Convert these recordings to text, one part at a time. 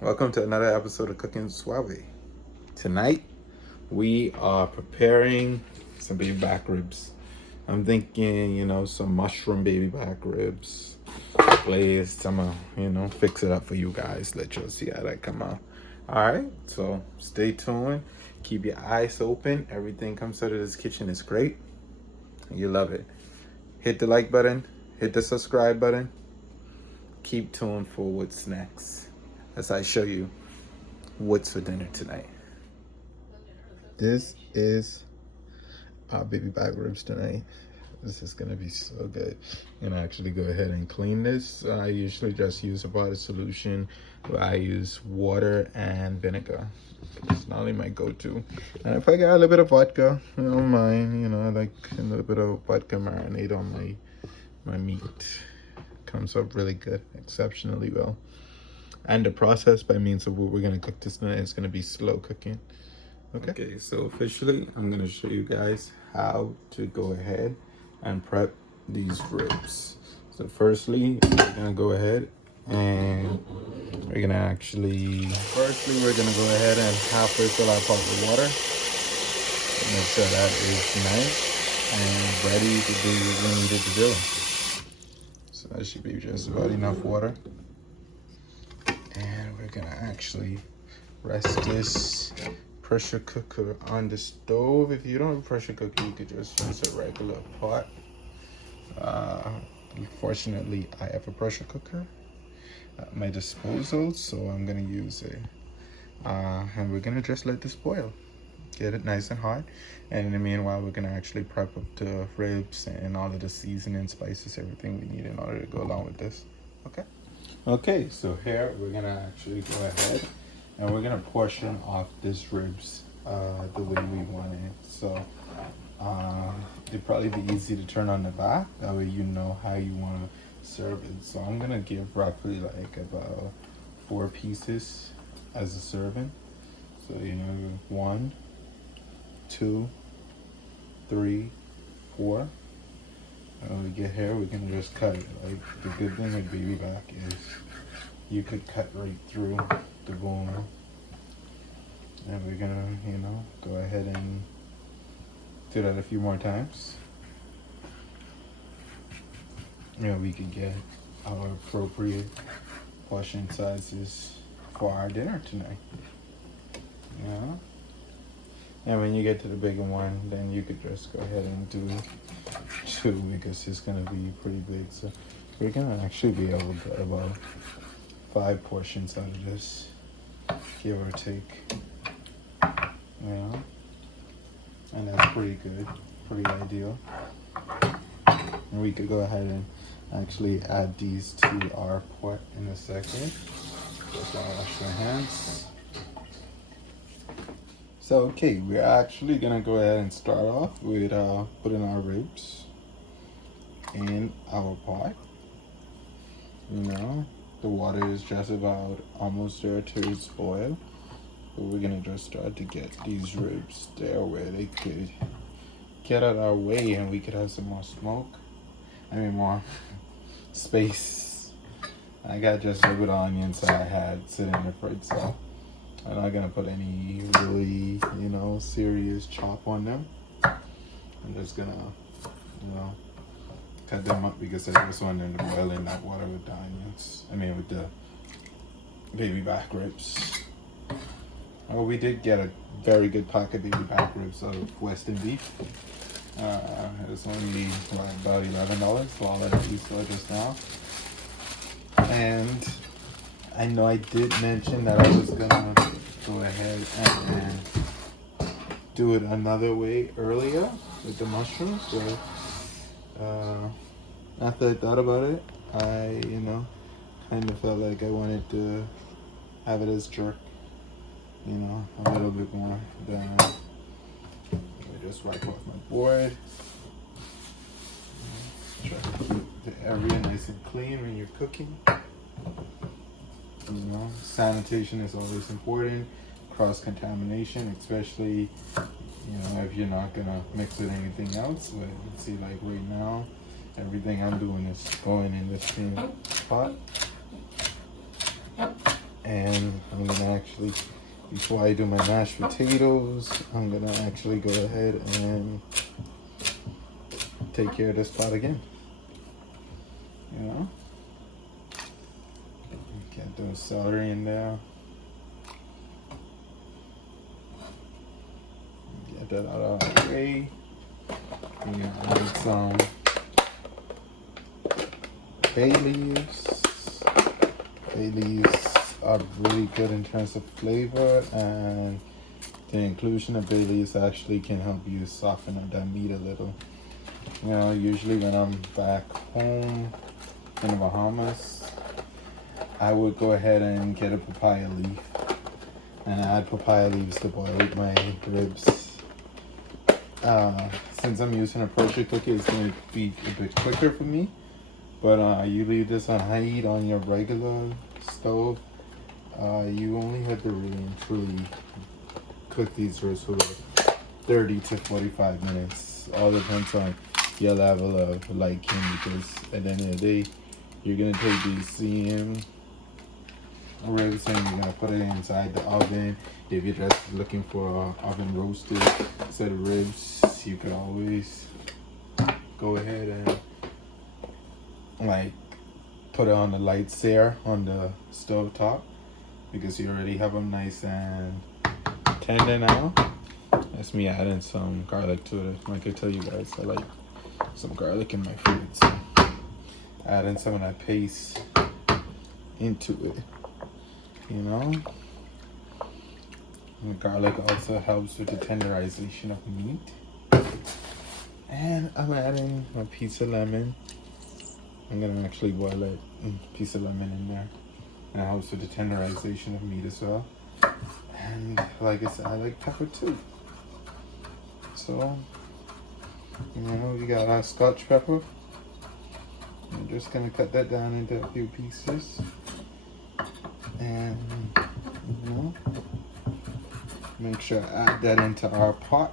Welcome to another episode of Cooking Suave. Tonight, we are preparing some baby back ribs. I'm thinking, some mushroom baby back ribs. Glazed. I'm gonna, fix it up for you guys. Let you see how that come out. All right, so stay tuned. Keep your eyes open. Everything comes out of this kitchen is great. You love it. Hit the like button. Hit the subscribe button. Keep tuned for what's next as I show you what's for dinner tonight. This is our baby back ribs tonight. This is gonna be so good. I'm gonna actually go ahead and clean this. I usually just use a bottle solution. I use water and vinegar. It's not only my go-to. And if I got a little bit of vodka, I don't mind. I like a little bit of vodka marinade on my meat. Comes up really good, exceptionally well. And the process by means of what we're gonna cook this tonight is gonna be slow cooking. Okay, so officially I'm gonna show you guys how to go ahead and prep these ribs. So firstly, we're gonna go ahead and we're gonna go ahead and halfway fill our pot with water. Make sure that is nice and ready to do what we need it to do. So that should be just about enough water. And we're gonna actually rest this pressure cooker on the stove. If you don't have a pressure cooker, you could just use a regular pot. Fortunately, I have a pressure cooker at my disposal, so I'm gonna use it. And we're gonna just let this boil. Get it nice and hot. And in the meanwhile, we're gonna actually prep up the ribs and all of the seasoning, spices, everything we need in order to go along with this. Okay, so here we're gonna actually go ahead and we're gonna portion off this ribs the way we want it. So it'd probably be easy to turn on the back. That way you know how you want to serve it. So I'm gonna give roughly like about 4 pieces as a serving. So 1, 2, 3, 4. When we get here, we can just cut it. Like the good thing with baby back is you could cut right through the bone. And we're gonna, go ahead and do that a few more times. We could get our appropriate portion sizes for our dinner tonight. And when you get to the bigger one, then you could just go ahead and do 2 because it's gonna be pretty big. So we're gonna actually be able to get about 5 portions out of this, give or take. And that's pretty good, pretty ideal. And we could go ahead and actually add these to our pot in a second. Just want to wash your hands. So okay, we're actually gonna go ahead and start off with putting our ribs in our pot. The water is just about almost there to its boil. But we're gonna just start to get these ribs there where they could get out of our way and we could have some more smoke. More space. I got just a little bit of onions that I had sitting in the fridge, so I'm not gonna put any really, serious chop on them. I'm just gonna, cut them up because I just want them to boil in that water with the onions. With the baby back ribs. Well, we did get a very good pack of baby back ribs out of Western beef. It was only about $11 for all that we saw just now. And I know I did mention that I was gonna go ahead and do it another way earlier with the mushrooms. So after I thought about it, I kind of felt like I wanted to have it as jerk. A little bit more than let me just wipe off my board. Try to keep the area nice and clean when you're cooking. Sanitation is always important. Cross-contamination, especially if you're not gonna mix with anything else. But you can see, like right now, everything I'm doing is going in the same pot. And I'm gonna actually, before I do my mashed potatoes, I'm gonna actually go ahead and take care of this pot again. You know, get those celery in there. Get that out of the way. We're gonna add some bay leaves. Bay leaves are really good in terms of flavor, and the inclusion of bay leaves actually can help you soften up that meat a little. You know, usually when I'm back home in the Bahamas, I would go ahead and get a papaya leaf and add papaya leaves to boil my ribs. Since I'm using a pressure cooker, it's going to be a bit quicker for me. But you leave this on high heat on your regular stove. You only have to really and truly cook these ribs for like 30 to 45 minutes. All depends on your level of liking, because at the end of the day, you're going to take these CM ribs and you're going to put it inside the oven. If you're just looking for oven roasted set of ribs, you could always go ahead and like put it on the light sear on the stove top, because you already have them nice and tender now. That's me adding some garlic to it. Like I tell you guys, I like some garlic in my food, so adding some of that paste into it, you know. And garlic also helps with the tenderization of meat. And I'm adding a piece of lemon. I'm gonna actually boil a piece of lemon in there. And it helps with the tenderization of meat as well. And like I said, I like pepper too. So, you know, we got our Scotch pepper. I'm just gonna cut that down into a few pieces. And, you know, make sure I add that into our pot,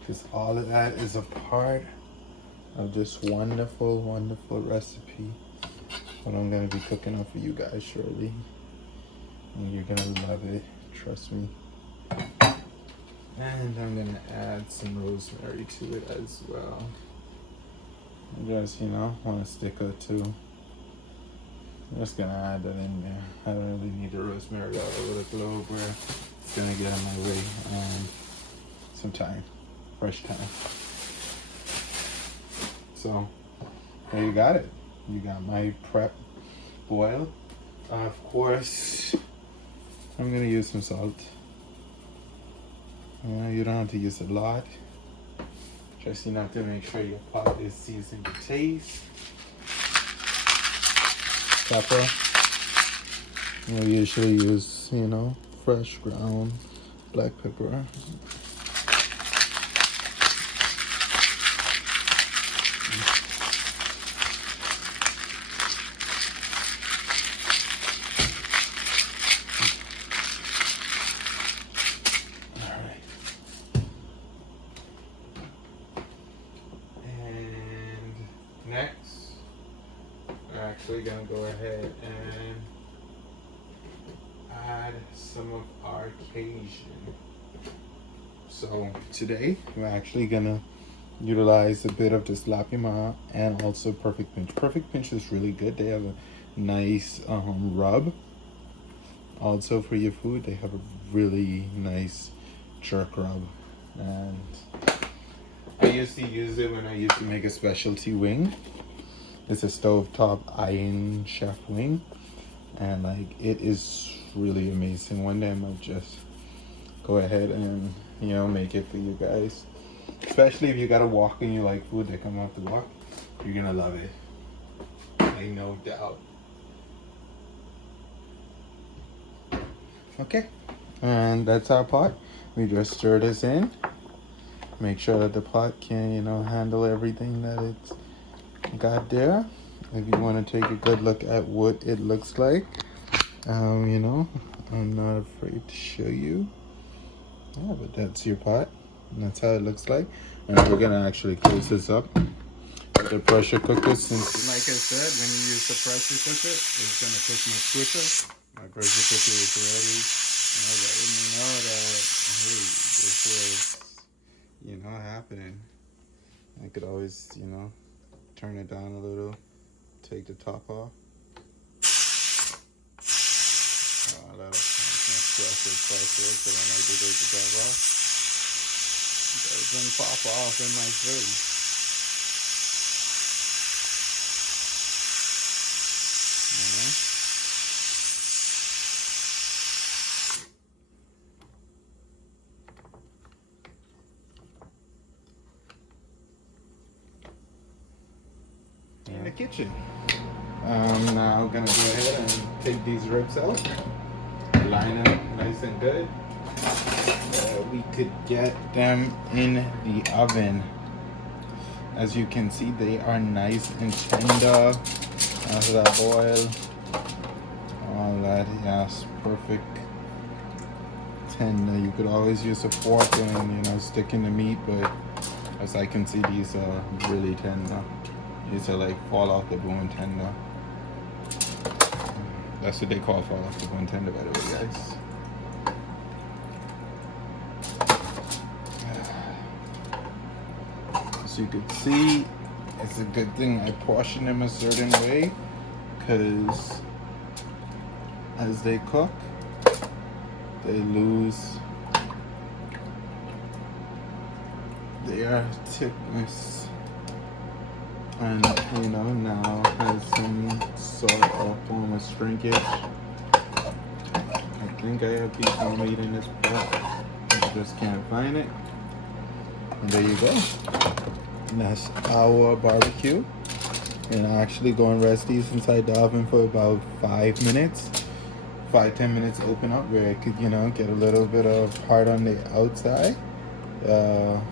because all of that is a part of this wonderful, wonderful recipe that I'm gonna be cooking up for you guys shortly. And you're gonna love it, trust me. And I'm gonna add some rosemary to it as well. I just, you know, want to stick or two. I'm just gonna add that in there. I don't really need the rosemary all over the globe where it's gonna get in my way. Some thyme, fresh thyme. So there you got it. You got my prep boil. Of course, I'm gonna use some salt. You don't have to use a lot. Just enough to make sure your pot is seasoned to taste. Pepper. We usually use, you know, fresh ground black pepper. Next, we're actually gonna go ahead and add some of our Cajun. So today we're actually gonna utilize a bit of this La Pima and also Perfect Pinch. Perfect Pinch is really good. They have a nice rub. Also for your food, they have a really nice jerk rub. And I used to use it when I used to make a specialty wing. It's a stovetop Iron Chef wing, and like it is really amazing. One day I might just go ahead and, you know, make it for you guys. Especially if you gotta walk and you like food that come out the walk, you're gonna love it. Like, no doubt. Okay, and that's our pot. We just stir this in. Make sure that the pot can, you know, handle everything that it's got there. If you want to take a good look at what it looks like, you know, I'm not afraid to show you. Yeah, but that's your pot. And that's how it looks like. And we're gonna actually close this up The pressure cooker, since like I said, when you use the pressure cooker, it's gonna cook much quicker. My pressure cooker is ready. Letting me know that, hey, this was, happening. I could always, turn it down a little, take the top off. Let it pressure, so when I do take the top off, it doesn't pop off in my face. In the kitchen. I'm now gonna go ahead and take these ribs out, line them up nice and good. We could get them in the oven. As you can see, they are nice and tender. After that boil, all that, yes, perfect tender. You could always use a fork and stick in the meat, but as I can see, these are really tender. These are like fall off the bone tender. That's what they call fall off the bone tender, by the way, guys. As you can see, it's a good thing I portion them a certain way, because as they cook, they lose their thickness. And now has some sort of form of shrinkage. I think I have piece of meat in this pot. I just can't find it. And there you go. And that's our barbecue. And I actually go and rest these inside the oven for about 5 minutes. 5-10 minutes open up where I could, get a little bit of hard on the outside.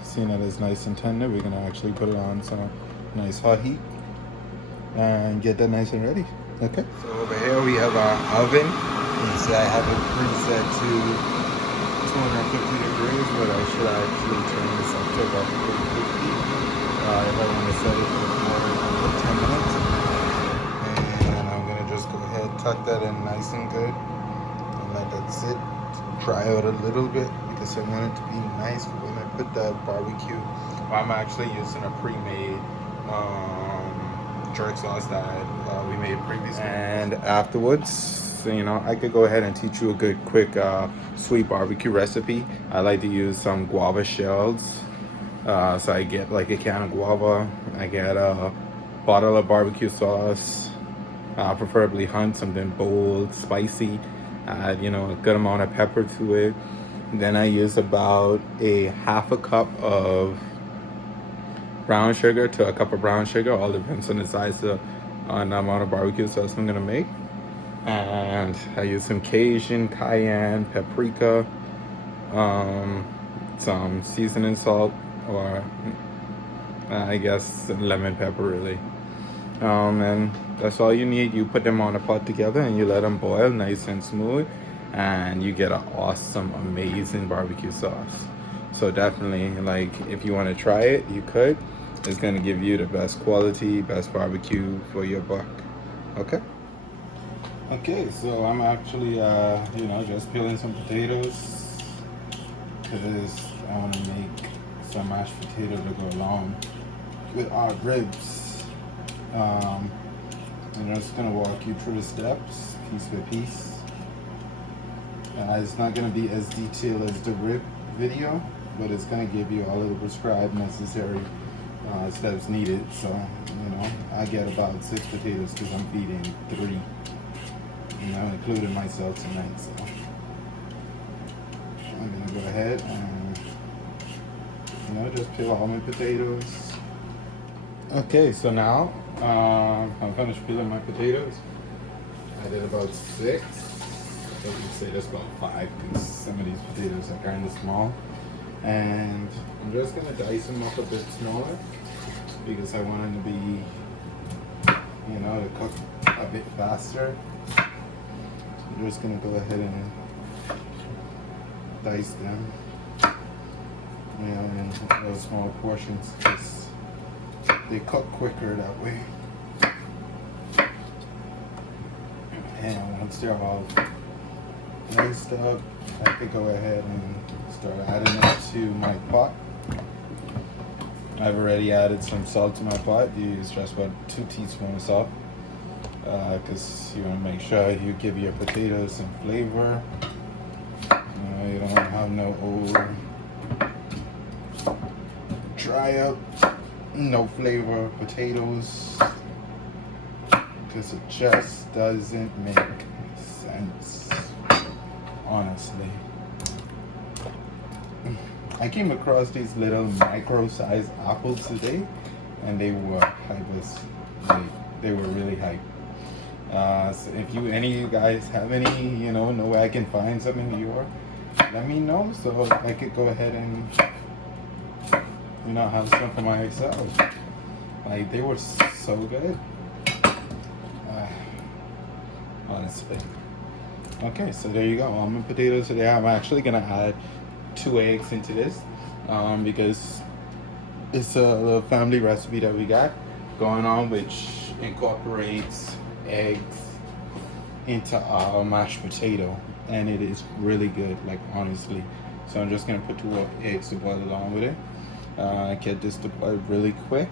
Seeing that it's nice and tender, we're gonna actually put it on some nice hot heat and get that nice and ready. Okay. So over here we have our oven. You can see I have it preset to 250 degrees, but I should actually turn this up to about 350 if I want to set it for more than 10 minutes. And I'm gonna just go ahead, tuck that in nice and good, and let that sit, dry out a little bit, because I want it to be nice for when I put that barbecue. I'm actually using a pre-made jerk sauce that we made previously. And afterwards, I could go ahead and teach you a good quick sweet barbecue recipe. I like to use some guava shells. So I get like a can of guava. I get a bottle of barbecue sauce, preferably Hunt, something bold, spicy. Add, a good amount of pepper to it. Then I use about a half a cup of brown sugar to a cup of brown sugar. All depends on the size on the amount of barbecue sauce I'm gonna make. And I use some Cajun, cayenne, paprika, some seasoning salt, or I guess lemon pepper, really. And that's all you need. You put them on a pot together and you let them boil nice and smooth, and you get an awesome, amazing barbecue sauce. So definitely, like, if you want to try it, you could. It's going to give you the best quality, best barbecue for your buck. Okay, so I'm actually just peeling some potatoes, because I want to make some mashed potato to go along with our ribs. I'm just going to walk you through the steps piece by piece. It's not going to be as detailed as the rib video, but it's going to give you all of the prescribed necessary steps needed. So, I get about 6 potatoes because I'm feeding 3, including myself tonight. So I'm going to go ahead and, just peel all my potatoes. Okay, so now I'm finished peeling my potatoes. I did about 6. I would say that's about 5, because some of these potatoes are kind of small. And I'm just going to dice them up a bit smaller, because I want them to be, to cook a bit faster. So I'm just going to go ahead and dice them, in those small portions, just They cook quicker that way. And once they're all mixed up, I could go ahead and start adding it to my pot. I've already added some salt to my pot. You use just about 2 teaspoons of salt because you want to make sure you give your potatoes some flavor. You don't want to have no old dry up, no flavor potatoes, because it just doesn't make sense, honestly. I came across these little micro-sized apples today, and they were they were really hype. So if any of you guys have any, know where I can find some in New York, let me know so I could go ahead and have some for myself. Like, they were so good, honestly. Okay, so there you go, almond potatoes today. I'm actually gonna add 2 eggs into this because it's a little family recipe that we got going on, which incorporates eggs into our mashed potato, and it is really good, like, honestly. So I'm just gonna put 2 eggs to boil along with it. Get this to boil really quick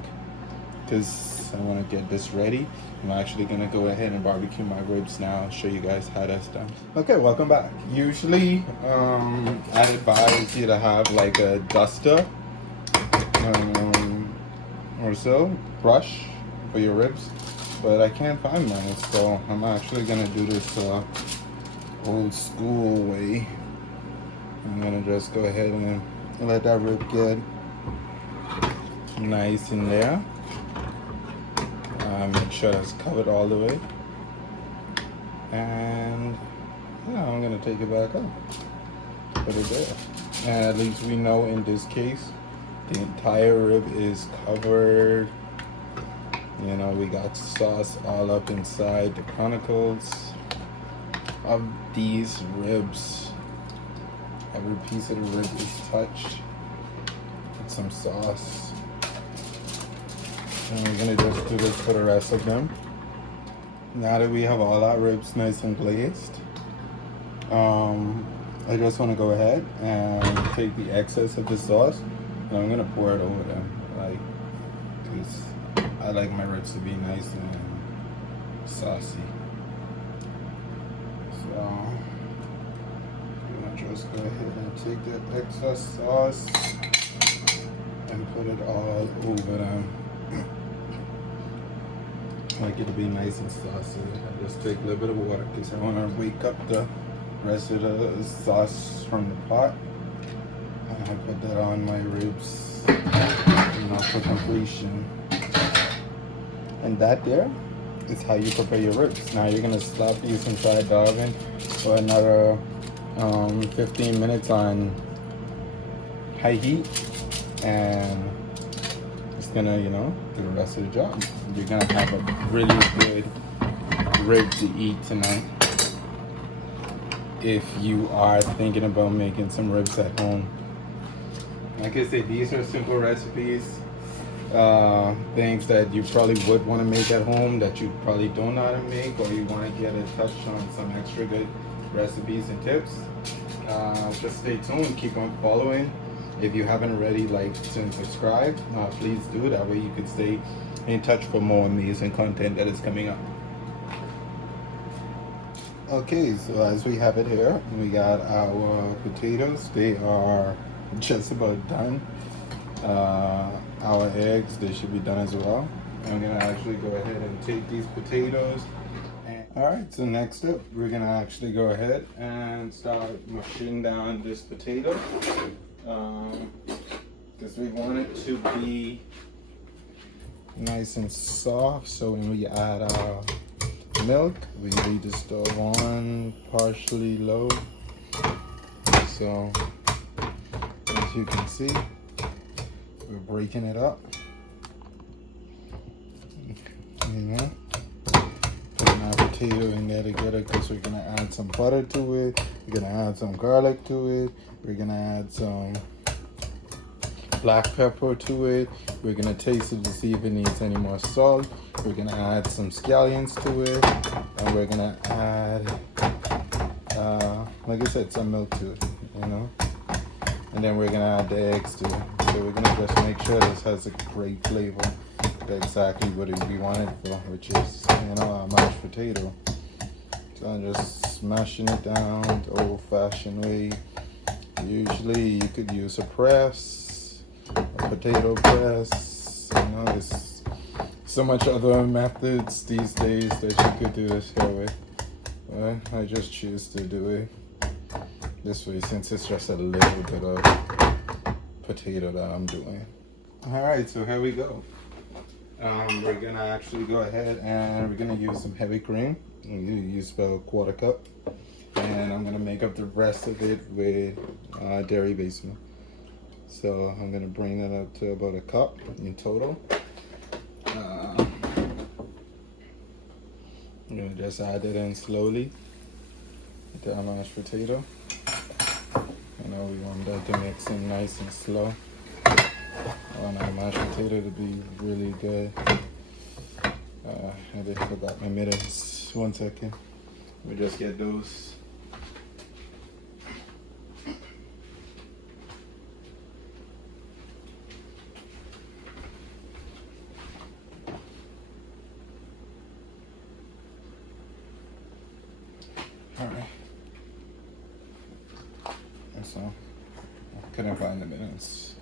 because I want to get this ready. I'm actually gonna go ahead and barbecue my ribs now and show you guys how that's done. Okay, welcome back. Usually I'd advise you to have like a duster or so, brush for your ribs, but I can't find mine, so I'm actually gonna do this old school way. I'm gonna just go ahead and let that rib get nice in there. Make sure that's covered all the way, and I'm gonna take it back up, put it there, and at least we know in this case the entire rib is covered. We got sauce all up inside the chronicles of these ribs. Every piece of the rib is touched with some sauce. And we're gonna just do this for the rest of them. Now that we have all our ribs nice and glazed, I just want to go ahead and take the excess of the sauce and I'm gonna pour it over them, because I like my ribs to be nice and saucy. So I'm gonna just go ahead and take that excess sauce and put it all over them. Like it to be nice and saucy. I just take a little bit of water because I want to wake up the rest of the sauce from the pot. And I put that on my ribs, for completion. And that there is how you prepare your ribs. Now you're gonna slap these inside the oven for another 15 minutes on high heat, and it's gonna, do the rest of the job. You're gonna have a really good rib to eat tonight if you are thinking about making some ribs at home. Like I said, these are simple recipes, things that you probably would want to make at home that you probably don't know how to make, or you want to get a touch on some extra good recipes and tips. Just stay tuned, keep on following. If you haven't already liked and subscribed, please do. That way you can stay in touch for more amazing content that is coming up. Okay, so as we have it here, we got our potatoes. They are just about done. Our eggs, they should be done as well. I'm gonna actually go ahead and take these potatoes. Alright, so next up, we're gonna actually go ahead and start mushing down this potato. Because we want it to be nice and soft, so when we add our milk, we leave the stove on partially low. So as you can see, we're breaking it up. Putting our potato in there together because we're gonna add some butter to it. We're gonna add some garlic to it. We're gonna add some black pepper to it. We're gonna taste it to see if it needs any more salt. We're gonna add some scallions to it, and we're gonna add, like I said, some milk to it, you know. And then we're gonna add the eggs to it. So we're gonna just make sure this has a great flavor, exactly what we want it for, which is, you know, our mashed potato. So I'm just smashing it down the old-fashioned way. Usually you could use a press, a potato press. You know, there's so much other methods these days that you could do this here with. But I just choose to do it this way since it's just a little bit of potato that I'm doing. Alright, so here we go. We're gonna actually go ahead and we're gonna use some heavy cream. You use about a quarter cup. And I'm gonna make up the rest of it with dairy base milk. So I'm gonna bring it up to about a cup in total. I'm gonna just add it in slowly to our mashed potato. You know, we want that to mix in nice and slow. I want our mashed potato to be really good. I just forgot my mittens. 1 second. We just get those. Alright. So, couldn't find the minutes.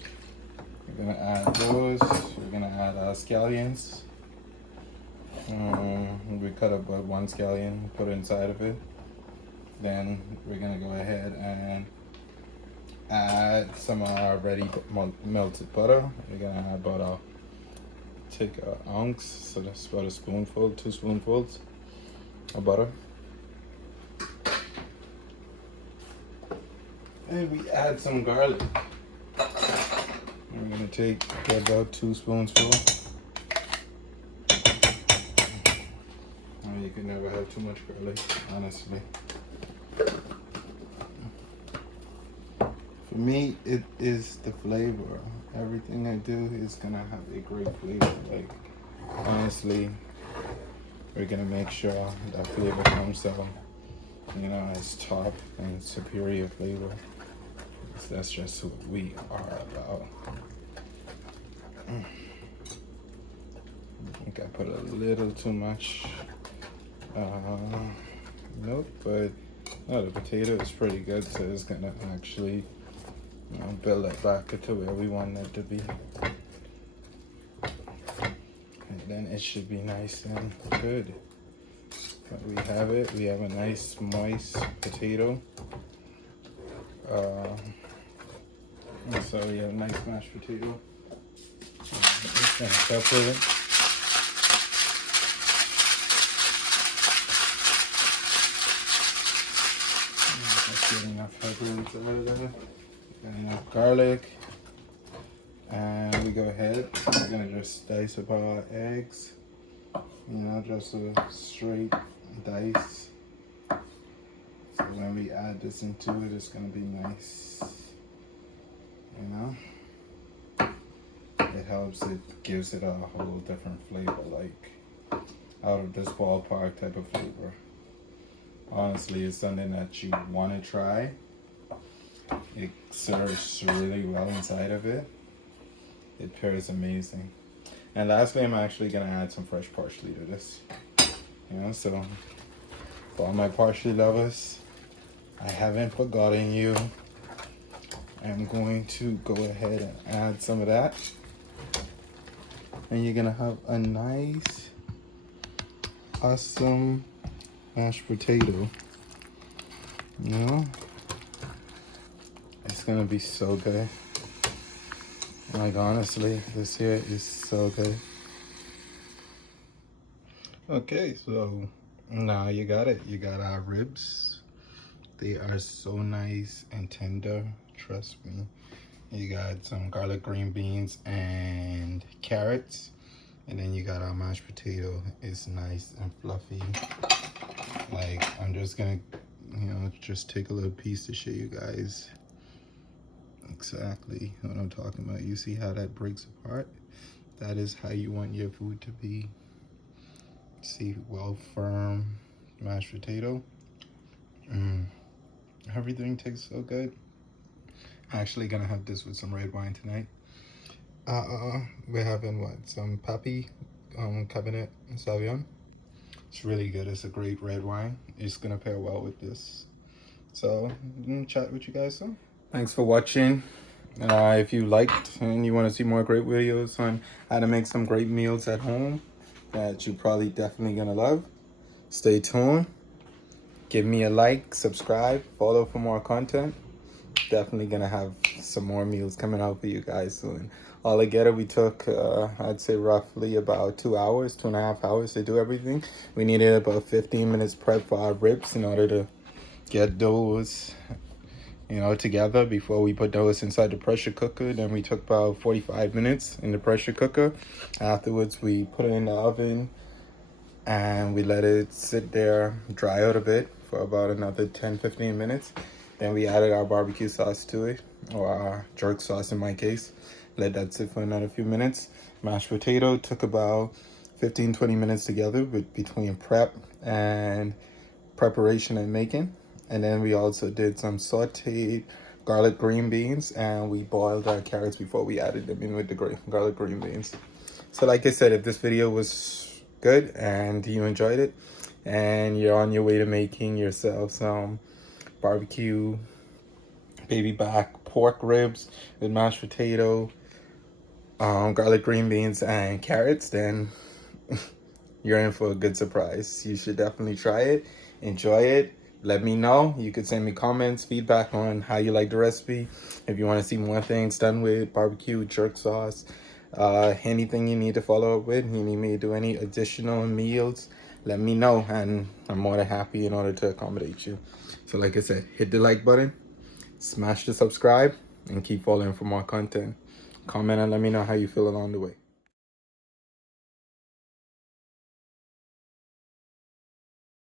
We're gonna add those. We're gonna add our scallions. We cut up about 1 scallion, put it inside of it. Then we're gonna go ahead and add some of our already melted butter. We're gonna add about take an ounce, so that's about a spoonful, 2 spoonfuls of butter. And we add some garlic. We're gonna take about 2 spoonsfuls. You can never have too much garlic, honestly. For me, it is the flavor. Everything I do is gonna have a great flavor. Like, honestly, we're gonna make sure that flavor comes out, you know, as top and superior flavor. That's just what we are about. I think I put a little too much milk, but the potato is pretty good, so it's gonna actually, you know, build it back to where we want it to be. And then it should be nice and good. But we have it. We have a nice moist potato. So we have a nice mashed potato. Just gonna pepper it. Get enough pepper inside of there. Got enough garlic. And we go ahead. We're gonna just dice up our eggs. You know, just a straight dice. So when we add this into it, it's gonna be nice. You know? It helps, it gives it a whole different flavor, like out of this ballpark type of flavor. Honestly, it's something that you want to try. It serves really well inside of it. It pairs amazing. And lastly, I'm actually gonna add some fresh parsley to this. You know, so for all my parsley lovers, I haven't forgotten you. I'm going to go ahead and add some of that. And you're gonna have a nice, awesome mashed potato. You know, it's gonna be so good. Like, honestly, this here is so good. Okay, so now you got it. You got our ribs. They are so nice and tender, trust me. You got some garlic green beans and carrots. And then you got our mashed potato. It's nice and fluffy. Like, I'm just gonna, you know, just take a little piece to show you guys. exactly what I'm talking about. You see how that breaks apart? That is how you want your food to be. See, well firm mashed potato. Everything tastes so good. Actually gonna have this with some red wine tonight. We're having what? Some Pappy Cabernet Sauvignon. It's really good. It's a great red wine. It's gonna pair well with this. So I'm gonna chat with you guys soon. Thanks for watching. If you liked and you want to see more great videos on how to make some great meals at home that you're probably definitely gonna love, stay tuned. Give me a like, subscribe, follow for more content. Definitely gonna have some more meals coming out for you guys soon. Altogether, we took I'd say roughly about 2 hours, 2.5 hours to do everything. We needed about 15 minutes prep for our ribs in order to get those, you know, together before we put those inside the pressure cooker. Then we took about 45 minutes in the pressure cooker. Afterwards, we put it in the oven and we let it sit there, dry out a bit for about another 10-15 minutes. Then we added our barbecue sauce to it, or our jerk sauce in my case. Let that sit for another few minutes. Mashed potato took about 15-20 minutes together between prep and preparation and making. And then we also did some sauteed garlic green beans, and we boiled our carrots before we added them in with the garlic green beans. So like I said, if this video was good and you enjoyed it and you're on your way to making yourself some barbecue baby back pork ribs with mashed potato, garlic green beans and carrots, then you're in for a good surprise. You should definitely try it, enjoy it. Let me know. You could send me comments, feedback on how you like the recipe. If you want to see more things done with barbecue, jerk sauce, anything you need to follow up with, you need me to do any additional meals, let me know, and I'm more than happy in order to accommodate you. So like I said, hit the like button, smash the subscribe, and keep following for more content. Comment and let me know how you feel along the way.